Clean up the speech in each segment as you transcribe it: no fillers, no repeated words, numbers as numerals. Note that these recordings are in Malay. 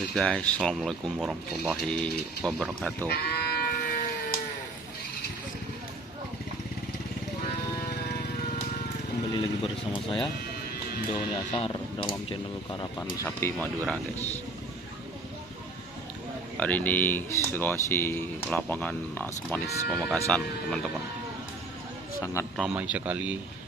Oke guys, assalamualaikum warahmatullahi wabarakatuh. Kembali lagi bersama saya Doni Asar dalam channel Karapan Sapi Madura guys. Hari ini situasi lapangan Asmanis Pamekasan teman-teman, sangat ramai sekali.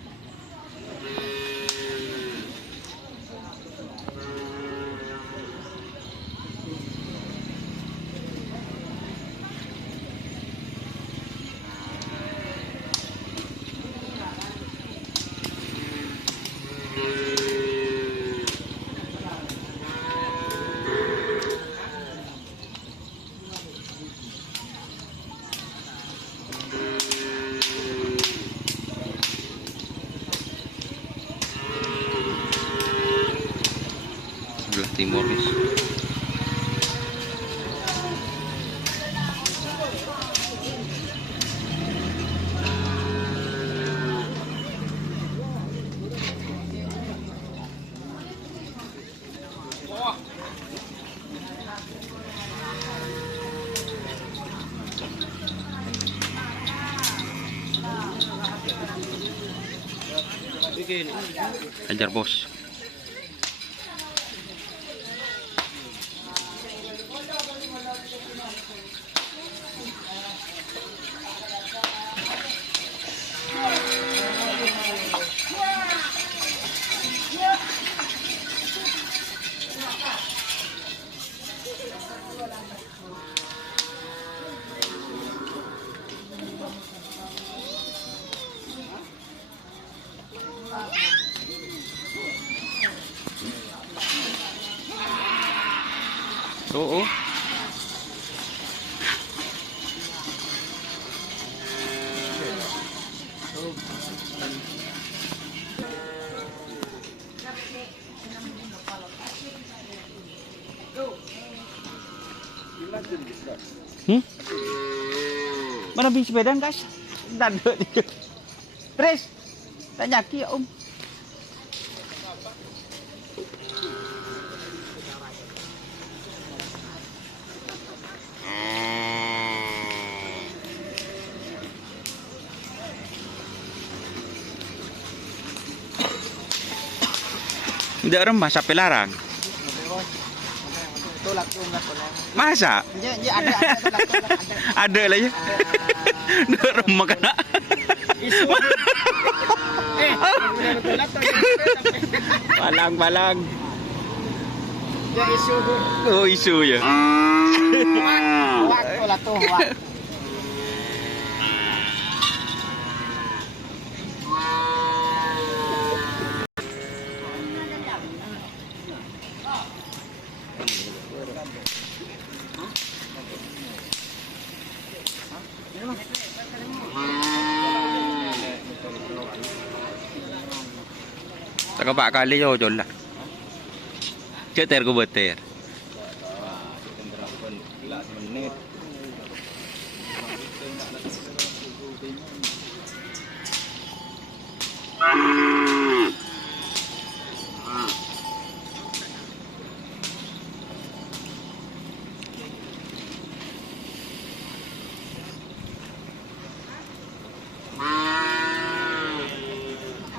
Sebelah timur guys. Ajar bos. Oh. Mana beli sepeda guys? Dada dia. Tris, tanya ki ya om. Tidak remah sampai larang. Masa? Ada lah ya. Tidak remah kena. Balang. Ya isu. Oh isu ya. Waktu lah tuh. Tak kepak kali yo lah. Cek ter ku beter.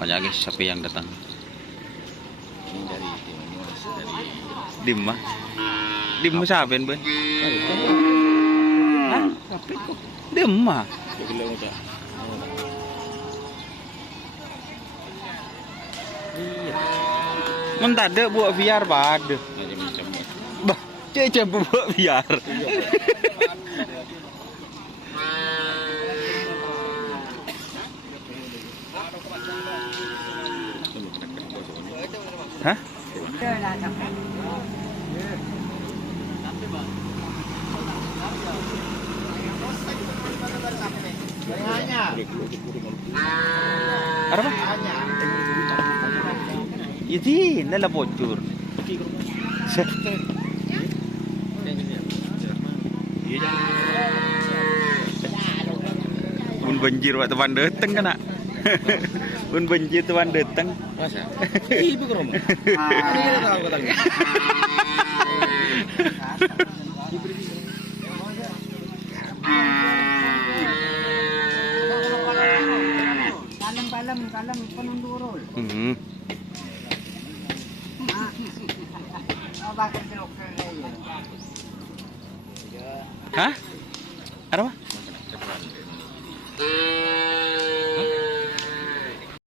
Banyak guys sapi yang datang. Ini dari Dimma. Dimma siapa Ben? Hah? Dimma. Mentah ada buat biar pada. Bah, cek buat biar. Hah? Apa? Ini nela bocor. Pun banjir waktu teman datang kena. Pun banjir teman datang. Masa? Ibu ke rumah. Ini tahu katanya. Kalam penundurul. Hah? Ada apa?